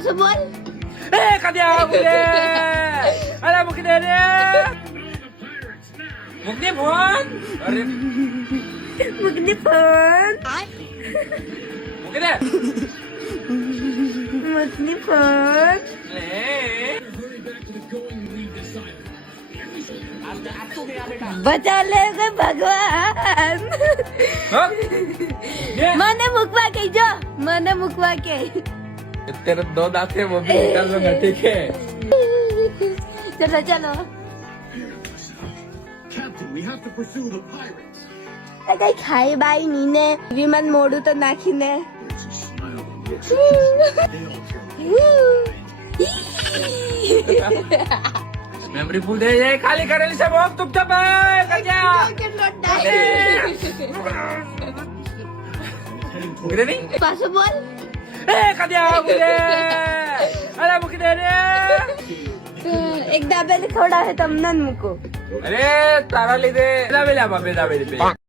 પાછું બોલ. એ કદ્યા મુકે અરે મૂકી દે રે મૂકી ફોન અરે મૂકની ફોન. મૂકી દે મૂકની ફોન. લે બચા લે કે ભગવાન. હો ये મને મૂકવા કહેજો, મને મૂકવા કે. तेरे दो दांत है वो भी निकाल लो ना ठीक है ચલો ચલો. Captain, we have to pursue the pirates. કઈ ખાઈ બાઈ નીને વિમાન મોડું તો નાખીને. There's a smile on their faces. They all turn memory full दे ये खाली करेली सब अब तुम सब कद्या મૂકી દે ની પાછું બોલ. એ કદ્યા મુકે અરે મૂકી દે રે એક દાબેલી ખવડાવે તમને જ મૂકો. અરે તારા લીધે દાબેલી આપા બે દાબેલી બે